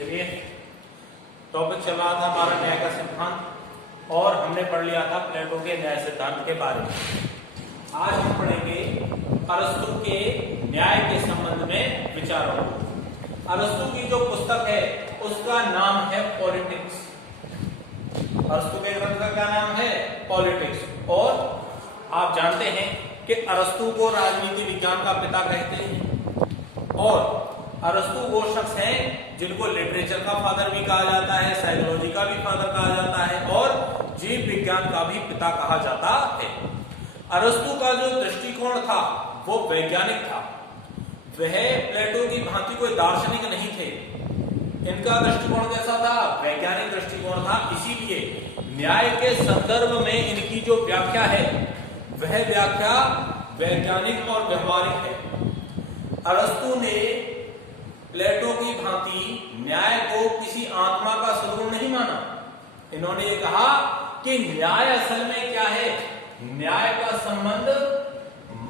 चलिए, टॉपिक चल रहा था हमारा न्याय का सिद्धांत और हमने पढ़ लिया था प्लेटो के न्याय सिद्धांत के बारे में। आज हम पढ़ेंगे अरस्तु के न्याय के संबंध में विचारों। अरस्तु की जो पुस्तक है उसका नाम है पॉलिटिक्स। अरस्तु के ग्रंथ का क्या नाम है? पॉलिटिक्स। और आप जानते हैं कि अरस्तु को राजनीति विज्ञान का पिता कहते हैं और अरस्तु वो शख्स हैं जिनको लिटरेचर का फादर भी कहा जाता है, साइकोलॉजी का भी फादर कहा जाता है और जीव विज्ञान का भी पिता कहा जाता है। अरस्तु का जो दृष्टिकोण था वो वैज्ञानिक था। वह प्लेटो की भांति कोई दार्शनिक नहीं थे। इनका दृष्टिकोण कैसा था? वैज्ञानिक दृष्टिकोण था। इसीलिए न्याय के संदर्भ में इनकी जो व्याख्या है वह व्याख्या वैज्ञानिक और व्यवहारिक है। अरस्तु ने प्लेटो की भांति न्याय को किसी आत्मा का सगुण नहीं माना। इन्होंने ये कहा कि न्याय असल में क्या है? न्याय का संबंध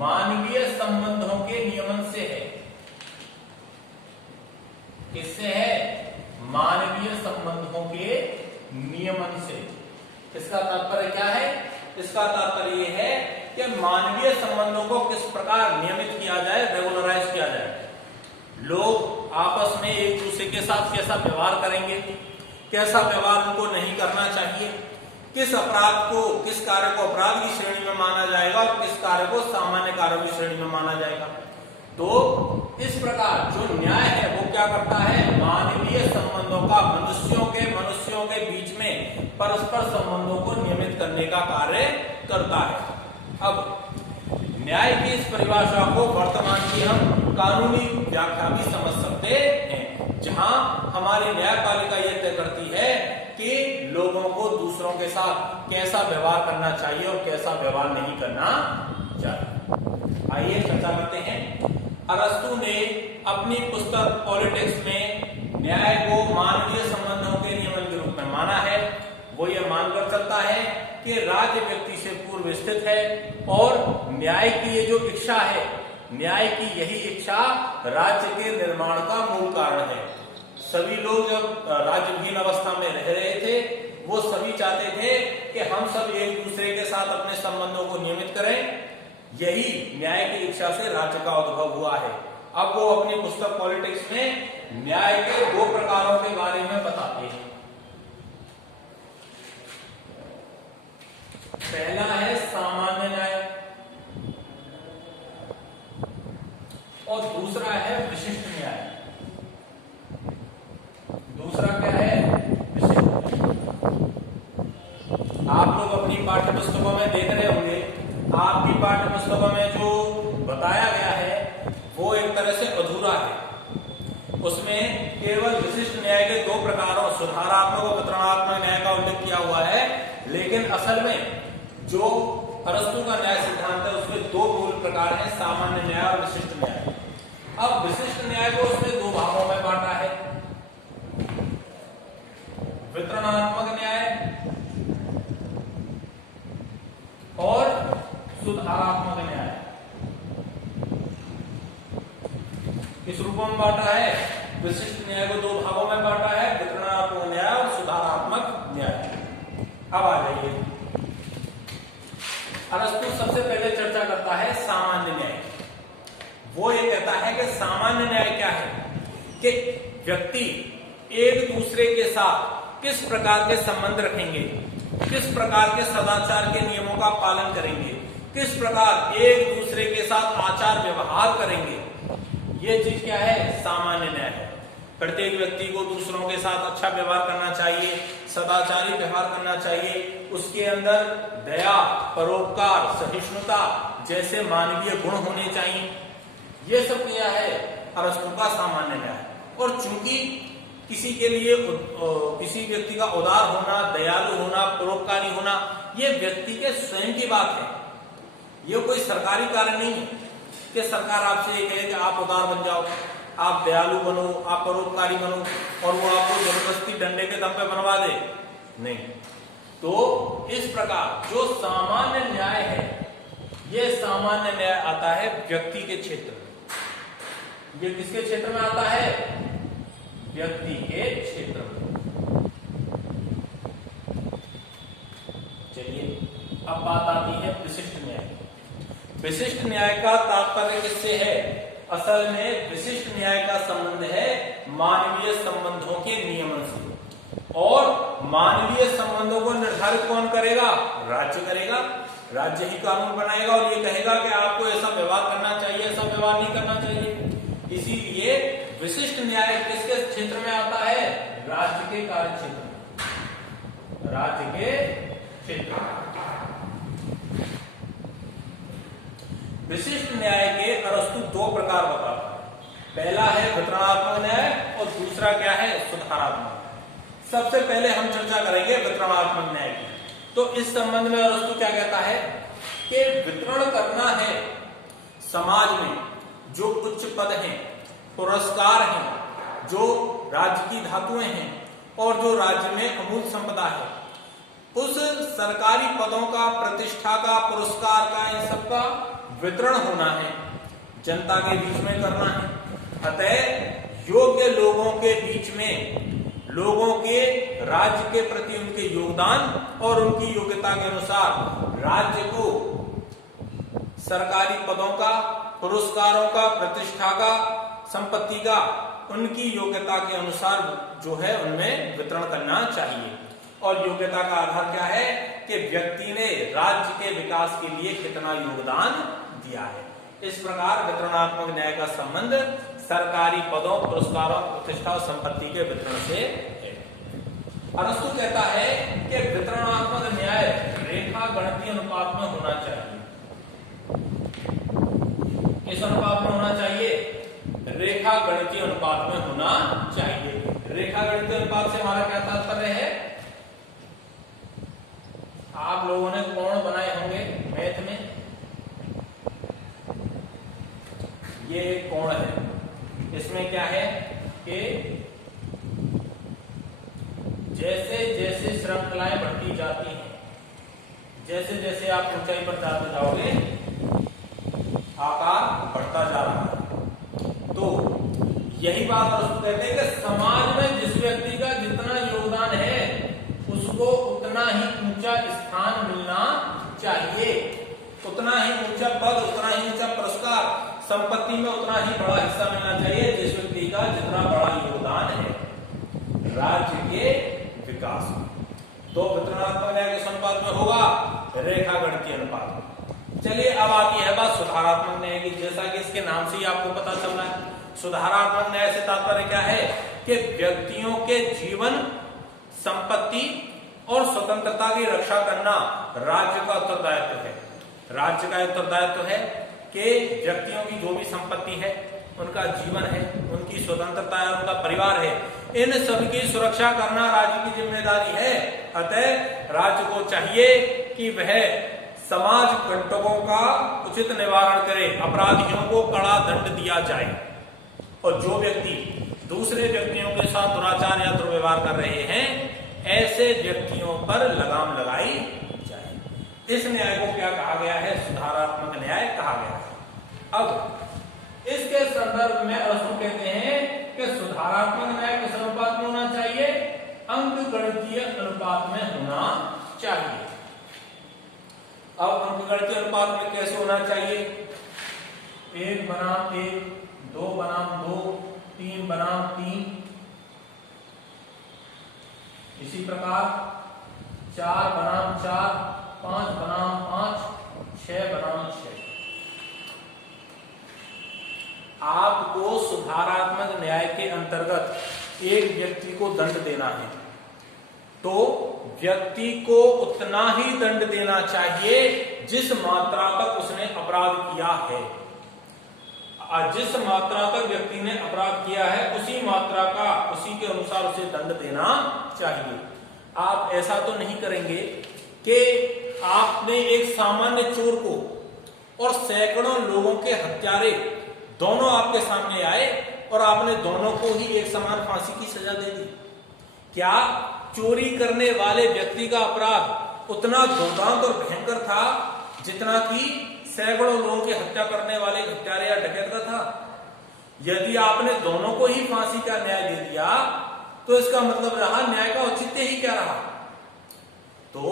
मानवीय संबंधों के नियमन से है। किससे है? मानवीय संबंधों के नियमन से। इसका तात्पर्य क्या है? इसका तात्पर्य यह है कि मानवीय संबंधों को किस प्रकार नियमित किया जाए, रेगुलराइज किया जाए। लोग आपस में एक दूसरे के साथ कैसा व्यवहार करेंगे, कैसा व्यवहार उनको नहीं करना चाहिए, किस अपराध को, किस कार्य को अपराध की श्रेणी में माना जाएगा और किस कार्य को सामान्य कार्यों की श्रेणी में माना जाएगा। तो इस प्रकार जो न्याय है वो क्या करता है? मानवीय संबंधों का मनुष्यों के बीच में परस्पर संबंधों को नियमित करने का कार्य करता है। अब न्याय की इस परिभाषा को वर्तमान की हम कानूनी व्याख्या भी समझ सकते हैं, जहां हमारी न्यायपालिका यह तय करती है कि लोगों को दूसरों के साथ कैसा व्यवहार करना चाहिए और कैसा व्यवहार नहीं करना चाहिए। आइए चर्चा करते हैं। अरस्तु ने अपनी पुस्तक पॉलिटिक्स में न्याय को मानवीय संबंधों के नियमन के रूप में माना है। वो ये मानकर चलता है कि राज्य व्यक्ति से पूर्व स्थित है और न्याय की ये जो इच्छा है, न्याय की यही इच्छा राज्य के निर्माण का मूल कारण है। सभी लोग जब राज्यहीन अवस्था में रह रहे थे वो सभी चाहते थे कि हम सब एक दूसरे के साथ अपने संबंधों को नियमित करें। यही न्याय की इच्छा से राज्य का उद्भव हुआ है। अब वो अपनी पुस्तक पॉलिटिक्स में न्याय के दो प्रकारों के बारे में बताते हैं। पहला है सामान्य न्याय और दूसरा है विशिष्ट न्याय। दूसरा क्या है? विशिष्ट न्याय। आप लोग अपनी पाठ्य पुस्तकों में देख रहे होंगे, आपकी पाठ्य पुस्तकों में जो बताया गया है वो एक तरह से अधूरा है। उसमें केवल विशिष्ट न्याय के दो प्रकारों, सुधारात्मक और वितरणात्मक न्याय का उल्लेख किया हुआ है, लेकिन असल में जो अरस्तु का न्याय सिद्धांत है उसमें दो मूल प्रकार हैं, सामान्य न्याय और विशिष्ट न्याय। अब विशिष्ट न्याय को उसने दो भागों में बांटा है, वितरणात्मक न्याय और सुधारात्मक न्याय। किस रूप में बांटा है? विशिष्ट न्याय को दो भागों में बांटा है, वितरणात्मक न्याय और सुधारात्मक न्याय। अब आ जाइए, अरस्तु सबसे पहले चर्चा करता है सामान्य न्याय। वो ये कहता है कि सामान्य न्याय क्या है कि व्यक्ति एक दूसरे के साथ किस प्रकार के संबंध रखेंगे, किस प्रकार के सदाचार के नियमों का पालन करेंगे, किस प्रकार एक दूसरे के साथ आचार व्यवहार करेंगे। ये चीज क्या है? सामान्य न्याय है। प्रत्येक व्यक्ति को दूसरों के साथ अच्छा व्यवहार करना चाहिए, सदाचारी व्यवहार करना चाहिए, उसके अंदर दया, परोपकार, सहिष्णुता जैसे मानवीय गुण होने चाहिए। ये सब क्या है? अरस्तु का सामान्य न्याय। और चूंकि किसी के लिए किसी व्यक्ति का उदार होना, दयालु होना, परोपकारी होना ये व्यक्ति के स्वयं की बात है। ये कोई सरकारी कार्य नहीं है कि सरकार आपसे ये कहे कि आप उदार बन जाओ, आप दयालु बनो, आप परोपकारी बनो और वो आपको जबरदस्ती डंडे के दम पे बनवा दे, नहीं। तो इस प्रकार जो सामान्य न्याय है, ये सामान्य न्याय आता है व्यक्ति के क्षेत्र में। ये किसके क्षेत्र में आता है? व्यक्ति के क्षेत्र में। चलिए अब बात आती है विशिष्ट न्याय। विशिष्ट न्याय का तात्पर्य किससे है? असल में विशिष्ट न्याय का संबंध है मानवीय संबंधों के नियमन से। और मानवीय संबंधों को निर्धारित कौन करेगा? राज्य करेगा। राज्य ही कानून बनाएगा और ये कहेगा कि आपको ऐसा व्यवहार करना चाहिए, ऐसा व्यवहार नहीं करना चाहिए। इसीलिए विशिष्ट न्याय किसके क्षेत्र में आता है? राज्य के कार्य क्षेत्र में, राज्य के क्षेत्र में। विशिष्ट न्याय के अरस्तु दो प्रकार बताता है। पहला है वितरणात्मक न्याय और दूसरा क्या है? सुधारात्मक। सबसे पहले हम चर्चा करेंगे वितरणात्मक न्याय की। तो इस संबंध में अरस्तु क्या कहता है कि वितरण करना है समाज में जो उच्च पद हैं, पुरस्कार हैं, जो राज्य की धातुएं हैं और जो राज्य में अमूल्य संपदा है, उस सरकारी पदों का, प्रतिष्ठा का, पुरस्कार का, इन सबका वितरण होना है, जनता के बीच में करना है। अतः योग्य लोगों के बीच में लोगों के राज्य के प्रति उनके योगदान और उनकी योग्यता के अनुसार राज्य को सरकारी पदों का, पुरस्कारों का, प्रतिष्ठा का, संपत्ति का उनकी योग्यता के अनुसार जो है उनमें वितरण करना चाहिए। और योग्यता का आधार क्या है कि व्यक्ति ने राज्य के विकास के लिए कितना योगदान दिया है। इस प्रकार वितरणात्मक न्याय का संबंध सरकारी पदों, पुरस्कारों, प्रतिष्ठा और संपत्ति के वितरण से है। अरस्तु कहता है कि वितरणात्मक न्याय रेखा गणितीय अनुपात में होना चाहिए। किस अनुपात में होना चाहिए? रेखा गणितीय अनुपात में होना चाहिए। रेखा गणितीय अनुपात से हमारा क्या तात्पर्य है? आप लोगों ने कोण बनाए होंगे मैथ में। ये एक कोण है, इसमें क्या है कि जैसे जैसे श्रृंखलाएं बढ़ती जाती हैं, जैसे जैसे आप ऊंचाई पर जाते जाओगे आकार बढ़ता जा रहा है। तो यही बात अरस्तु कहते हैं कि समाज में जिस व्यक्ति का जितना योगदान है उसको उतना ही ऊंचा स्थान मिलना चाहिए, उतना ही ऊंचा पद, उतना ही ऊंचा पुरस्कार, संपत्ति में उतना ही बड़ा हिस्सा मिलना चाहिए जिस व्यक्ति का जितना बड़ा योगदान है राज्य के विकास में। तो वितरणात्मक न्याय किस अनुपात में होगा? रेखा गणितीय अनुपात में। चलिए अब आती है बात सुधारात्मक न्याय की। जैसा कि इसके नाम से ही आपको पता चल रहा है, सुधारात्मक न्याय से तात्पर्य क्या है कि व्यक्तियों के जीवन, संपत्ति और स्वतंत्रता की रक्षा करना राज्य का उत्तरदायित्व है। राज्य का उत्तरदायित्व है कि व्यक्तियों की जो भी संपत्ति है, उनका जीवन है, उनकी स्वतंत्रता है, उनका परिवार है, इन सब की सुरक्षा करना राज्य की जिम्मेदारी है। अतः राज्य को चाहिए कि वह समाज कंटकों का उचित निवारण करे, अपराधियों को कड़ा दंड दिया जाए और जो व्यक्ति दूसरे व्यक्तियों के साथ दुराचार या दुर्व्यवहार कर रहे हैं ऐसे व्यक्तियों पर लगाम लगाई जाए। इस न्याय को क्या कहा गया है? सुधारात्मक न्याय कहा गया है। अब इसके संदर्भ में अरस्तु कहते हैं कि सुधारात्मक न्याय किस अनुपात में होना चाहिए? अंकगणितीय अनुपात में होना चाहिए। अब अंकगणितीय अनुपात में कैसे होना चाहिए? 1:1, 2:2, 3:3, इसी प्रकार 4:4, 5:5, 6:6। आपको सुधारात्मक न्याय के अंतर्गत एक व्यक्ति को दंड देना है तो व्यक्ति को उतना ही दंड देना चाहिए जिस मात्रा तक उसने अपराध किया है। जिस मात्रा तक व्यक्ति ने अपराध किया है उसी मात्रा का, उसी के अनुसार उसे दंड देना चाहिए। आप ऐसा तो नहीं करेंगे कि आपने एक सामान्य चोर को और सैकड़ों लोगों के हत्यारे दोनों आपके सामने आए और आपने दोनों को ही एक समान फांसी की सजा दे दी। क्या चोरी करने वाले व्यक्ति का अपराध उतना दुर्दांत और भयंकर था जितना कि सैकड़ों लोगों की हत्या करने वाले हत्यारे या डकैत का था? यदि आपने दोनों को ही फांसी का न्याय दे दिया तो इसका मतलब रहा न्याय का औचित्य ही क्या रहा। तो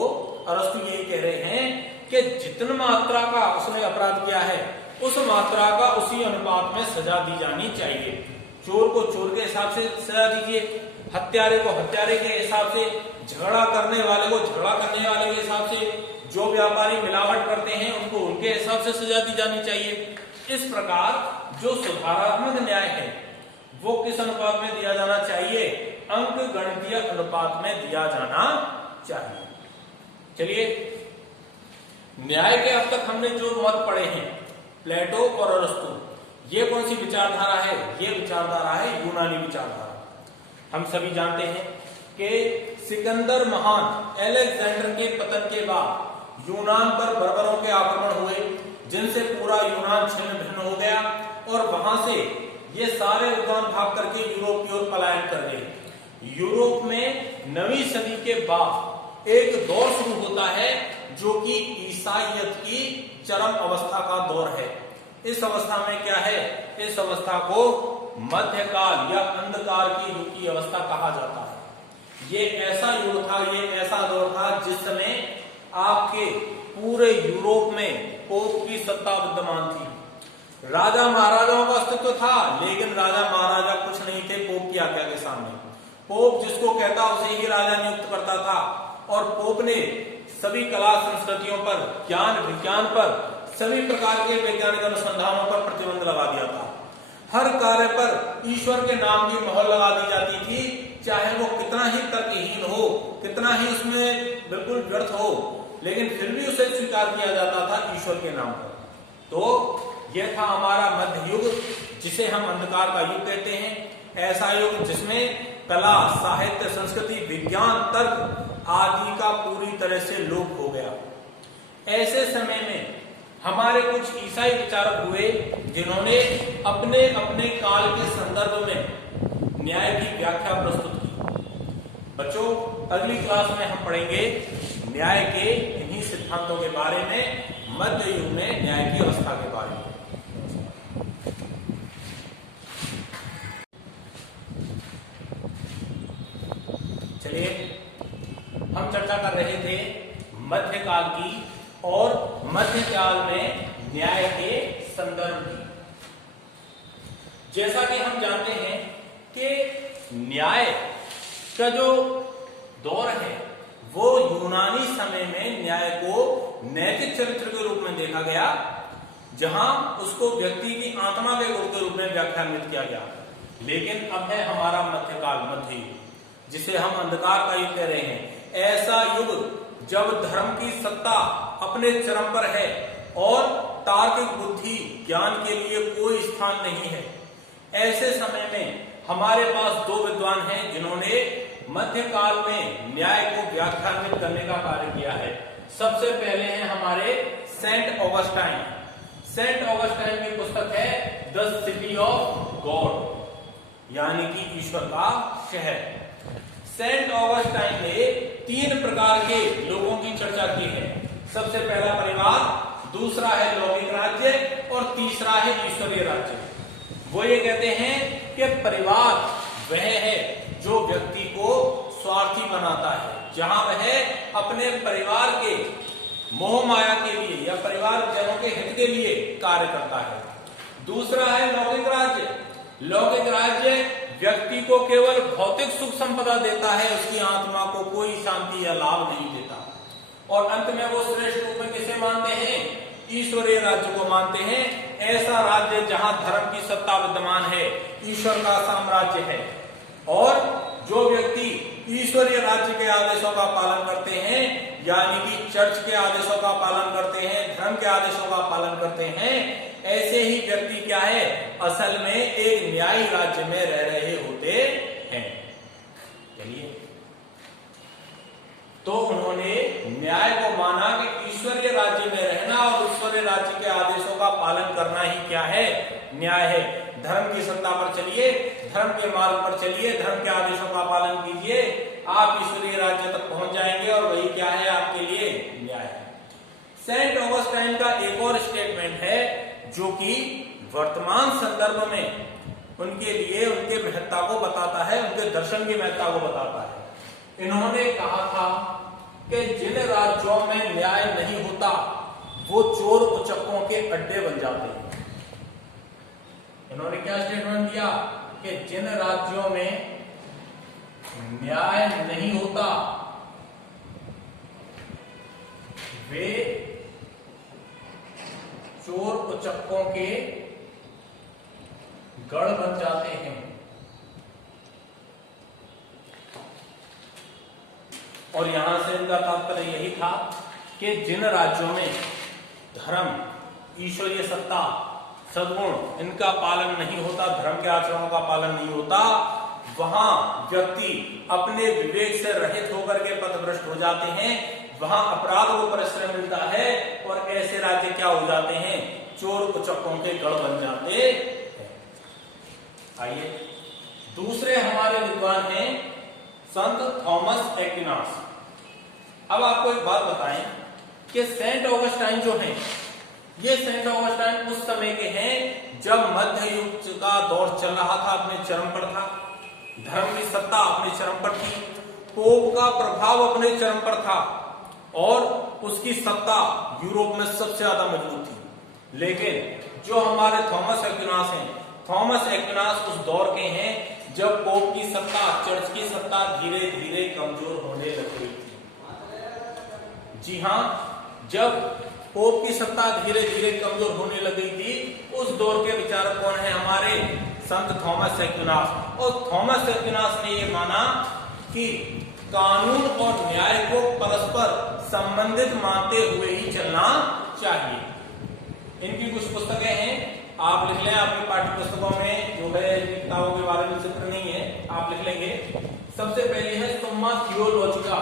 अरस्तु यही कह रहे हैं कि जितनी मात्रा का उसने अपराध किया है उस मात्रा का उसी अनुपात में सजा दी जानी चाहिए। चोर को चोर के हिसाब से सजा दीजिए, हत्यारे को हत्यारे के हिसाब से, झगड़ा करने वाले को झगड़ा करने वाले के हिसाब से, जो व्यापारी मिलावट करते हैं उनको उनके हिसाब से सजा दी जानी चाहिए। इस प्रकार जो सुधारात्मक न्याय है वो किस अनुपात में दिया जाना चाहिए? अंक गणितीय अनुपात में दिया जाना चाहिए। चलिए, न्याय के अब तक हमने जो मत पढ़े हैं प्लेटो और अरस्तु, ये कौन सी विचारधारा है? ये विचारधारा है यूनानी विचारधारा। हम सभी जानते हैं कि सिकंदर महान अलेक्जेंडर के पतन के बाद यूनान पर बर्बरों के आक्रमण हुए, जिनसे पूरा यूनान छिन्न भिन्न हो गया और वहां से ये सारे विद्वान भाग करके यूरोप की ओर पलायन कर गए। यूरोप में 9वीं सदी के बाद एक दौर शुरू होता है जो कि ईसाईयत की चरम अवस्था का दौर है। इस अवस्था में क्या है? इस अवस्था को मध्यकाल या अंधकार की युग की अवस्था कहा जाता है। ये ऐसा युग था, ये ऐसा दौर था जिस समय आपके पूरे यूरोप में पोप की सत्ता विद्यमान थी। राजा महाराजाओं का अस्तित्व था, लेकिन राजा महाराजा कुछ नहीं थे पोप की आज्ञा के सामने। पोप जिसको कहता उसे ही राजा नियुक्त करता था और पोप ने सभी कला संस्कृतियों पर, ज्ञान विज्ञान पर, सभी प्रकार के वैज्ञानिक अनुसंधानों पर प्रतिबंध लगा दिया था। हर कार्य पर ईश्वर के नाम की मोहर लगा दी जाती थी, चाहे वो कितना ही तर्कहीन हो, कितना ही उसमें बिल्कुल व्यर्थ हो, लेकिन फिर भी उसे स्वीकार किया जाता था ईश्वर के नाम पर। तो यह था हमारा मध्य युग, जिसे हम अंधकार का युग कहते हैं। ऐसा युग जिसमें कला, साहित्य, संस्कृति, विज्ञान, तर्क आदि का पूरी तरह से लोप हो गया। ऐसे समय में हमारे कुछ ईसाई विचारक हुए जिन्होंने अपने अपने काल के संदर्भ में न्याय की व्याख्या प्रस्तुत की। बच्चों, अगली क्लास में हम पढ़ेंगे न्याय के इन्हीं सिद्धांतों के बारे में, मध्य युग में न्याय की अवस्था के बारे में। चलिए, हम चर्चा कर रहे थे मध्यकाल की और मध्यकाल में न्याय के संदर्भ की। जैसा कि हम जानते हैं कि न्याय का जो दौर है वो यूनानी समय में न्याय को नैतिक चरित्र के रूप में देखा गया, जहां उसको व्यक्ति की आत्मा के गुण के रूप में व्याख्यानित किया गया। लेकिन अब है हमारा मध्यकाल, मध्य युग, जिसे हम अंधकार का युग कह रहे हैं। ऐसा युग जब धर्म की सत्ता अपने चरम पर है और तार्किक बुद्धि, ज्ञान के लिए कोई स्थान नहीं है। ऐसे समय में हमारे पास दो विद्वान हैं जिन्होंने मध्यकाल में न्याय को व्याख्यानित करने का कार्य किया है। सबसे पहले हैं हमारे सेंट ऑगस्टाइन। सेंट ऑगस्टाइन की पुस्तक है द सिटी ऑफ गॉड, यानी कि ईश्वर का शहर। सेंट ऑगस्टाइन ने 3 प्रकार के लोगों की चर्चा की है। सबसे पहला परिवार, दूसरा है लौकिक राज्य और तीसरा है ईश्वरीय राज्य। वो ये कहते हैं कि परिवार वह है जो व्यक्ति को स्वार्थी बनाता है, जहां वह अपने परिवार के मोह माया के लिए या परिवार जनों के हित के लिए कार्य करता है। दूसरा है लौकिक राज्य। लौकिक राज्य व्यक्ति को केवल भौतिक सुख संपदा देता है, उसकी आत्मा को कोई शांति या लाभ नहीं देता। और अंत में वो श्रेष्ठ रूप में किसे मानते हैं? ईश्वरीय राज्य को मानते हैं। ऐसा राज्य जहां धर्म की सत्ता विद्यमान है, ईश्वर का साम्राज्य है। और जो व्यक्ति ईश्वरीय राज्य के आदेशों का पालन करते हैं, यानी कि चर्च के आदेशों का पालन करते हैं, धर्म के आदेशों का पालन करते हैं, ऐसे ही व्यक्ति क्या है? असल में एक न्यायी राज्य में रह रहे होते हैं। चलिए, तो उन्होंने न्याय को माना कि ईश्वरीय राज्य में रहना और ईश्वरीय राज्य के आदेशों का पालन करना ही क्या है? न्याय है। धर्म की सत्ता पर चलिए, धर्म के मार्ग पर चलिए, धर्म के आदेशों का पालन कीजिए, आप ईश्वरीय राज्य तक पहुंच जाएंगे और वही क्या है? आपके लिए न्याय है। सेंट ऑगस्टाइन का एक और स्टेटमेंट है जो कि वर्तमान संदर्भ में उनके लिए उनके महत्ता को बताता है, उनके दर्शन की महत्ता को बताता है। इन्होंने कहा था कि जिन राज्यों में न्याय नहीं होता वो चोर उचक्कों के अड्डे बन जाते हैं। इन्होंने क्या स्टेटमेंट दिया कि जिन राज्यों में न्याय नहीं होता वे चोर उचक्कों के गढ़ बन जाते हैं। और यहां से इनका तात्पर्य यही था कि जिन राज्यों में धर्म, ईश्वरीय सत्ता, सद्गुण इनका पालन नहीं होता, धर्म के आचरणों का पालन नहीं होता, वहां व्यक्ति अपने विवेक से रहित होकर के पथभ्रष्ट हो जाते हैं, वहां अपराध को प्रश्रय मिलता है और ऐसे राज्य क्या हो जाते हैं, चोर उचक्कों के गढ़ बन जाते हैं। आइए दूसरे हमारे विद्वान हैं संत थॉमस एक्विनास। अब आपको एक बात बताएं कि सेंट ऑगस्टाइन जो हैं, ये सेंट ऑगस्टाइन उस समय के हैं जब मध्य युग का दौर चल रहा था, अपने चरम पर था, धर्म की सत्ता अपने चरम पर थी, पोप का प्रभाव अपने चरम पर था और उसकी सत्ता यूरोप में सबसे ज्यादा मजबूत थी। लेकिन जो हमारे थॉमस एक्विनास हैं, थॉमस एक्विनास उस दौर के हैं जब पोप की सत्ता, चर्च की सत्ता धीरे धीरे कमजोर होने लग गई थी। जी हां, जब पोप की सत्ता धीरे धीरे कमजोर होने लगी थी, उस दौर के विचारक कौन है, हमारे संत थॉमस एक्विनास। और थॉमस एक्विनास ने यह माना कि कानून और न्याय को परस्पर संबंधित मानते हुए ही चलना चाहिए। इनकी कुछ पुस्तकें हैं, आप लिख लें, आपकी पाठ्य पुस्तकों में जो है किताबों के बारे में जिक्र नहीं है, आप लिख लेंगे। सबसे पहली है सुम्मा थियोलॉजिका,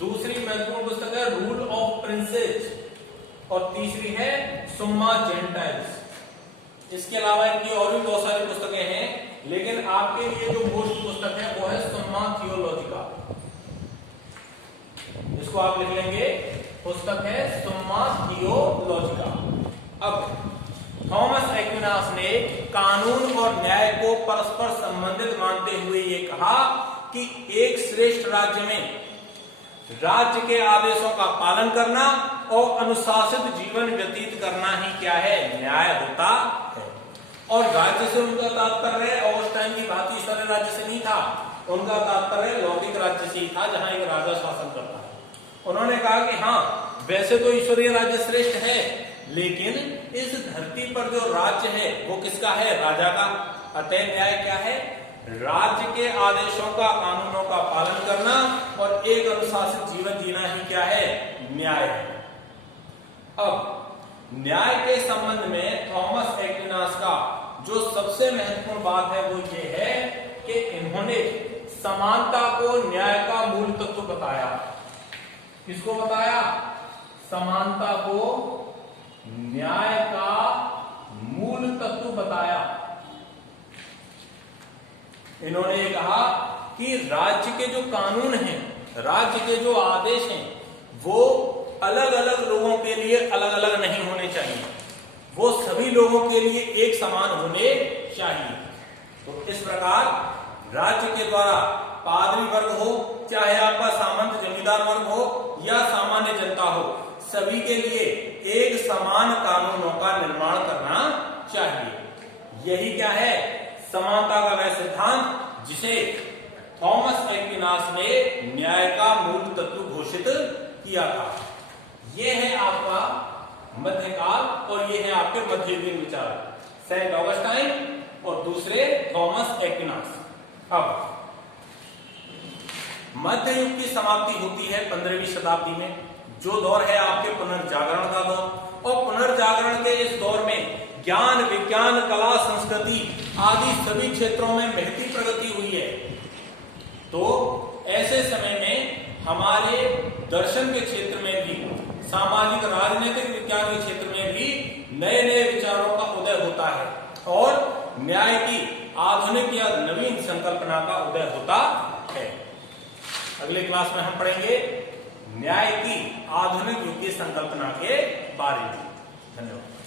दूसरी महत्वपूर्ण पुस्तक है रूल ऑफ प्रिंसेस और तीसरी है सुम्मा जेंटाइल्स। इसके अलावा इनकी और भी बहुत सारी पुस्तकें हैं, लेकिन आपके लिए जो मोस्ट पुस्तक है वो है सुम्मा थियोलॉजिका। इसको आप लिख लेंगे, पुस्तक है सुम्मा थियोलॉजिका। अब थॉमस एक्विनास ने कानून और न्याय को परस्पर संबंधित मानते हुए ये कहा कि एक श्रेष्ठ राज्य में राज्य के आदेशों का पालन करना और अनुशासित जीवन व्यतीत करना ही क्या है, न्याय होता है। और राज्य से उनका तात्पर्य ऑगस्टाइन की भांति ईश्वरीय राज्य से नहीं था, उनका तात्पर्य लौकिक राज्य से ही था जहां एक राजा शासन करता है। उन्होंने कहा कि हाँ, वैसे तो ईश्वरीय राज्य श्रेष्ठ है, लेकिन इस धरती पर जो राज्य है वो किसका है, राजा का। अतः न्याय क्या है, राज्य के आदेशों का, कानूनों का पालन करना और एक अनुशासित जीवन जीना ही क्या है, न्याय है। अब न्याय के संबंध में थॉमस एक्विनास का जो सबसे महत्वपूर्ण बात है वो ये है कि इन्होंने समानता को न्याय का मूल तत्व बताया। किसको बताया, समानता को न्याय का मूल तत्व बताया। इन्होंने ये कहा कि राज्य के जो कानून हैं, राज्य के जो आदेश हैं, वो अलग अलग लोगों के लिए अलग अलग नहीं होने चाहिए, वो सभी लोगों के लिए एक समान होने चाहिए। तो इस प्रकार राज्य के द्वारा पादरी वर्ग हो, चाहे आपका सामंत जमींदार वर्ग हो या सामान्य जनता हो, सभी के लिए एक समान कानूनों का निर्माण करना चाहिए। यही क्या है, समानता का वह सिद्धांत जिसे थॉमस एक्विनास ने न्याय का मूल तत्व घोषित किया था। यह है आपका मध्यकाल और ये है आपके मध्ययुगीन विचार, सेंट ऑगस्टाइन और दूसरे थॉमस एक्विनास। अब मध्य युग की समाप्ति होती है 15वीं शताब्दी में, जो दौर है आपके पुनर्जागरण का दौर। और पुनर्जागरण के इस दौर में ज्ञान, विज्ञान, कला, संस्कृति आदि सभी क्षेत्रों में महती प्रगति हुई है। तो ऐसे समय में हमारे दर्शन के क्षेत्र में भी, सामाजिक राजनीतिक विज्ञान के क्षेत्र में भी नए नए विचारों का उदय होता है और न्याय की आधुनिक या नवीन संकल्पना का उदय होता है। अगले क्लास में हम पढ़ेंगे न्याय की आधुनिक युग की संकल्पना के बारे में। धन्यवाद।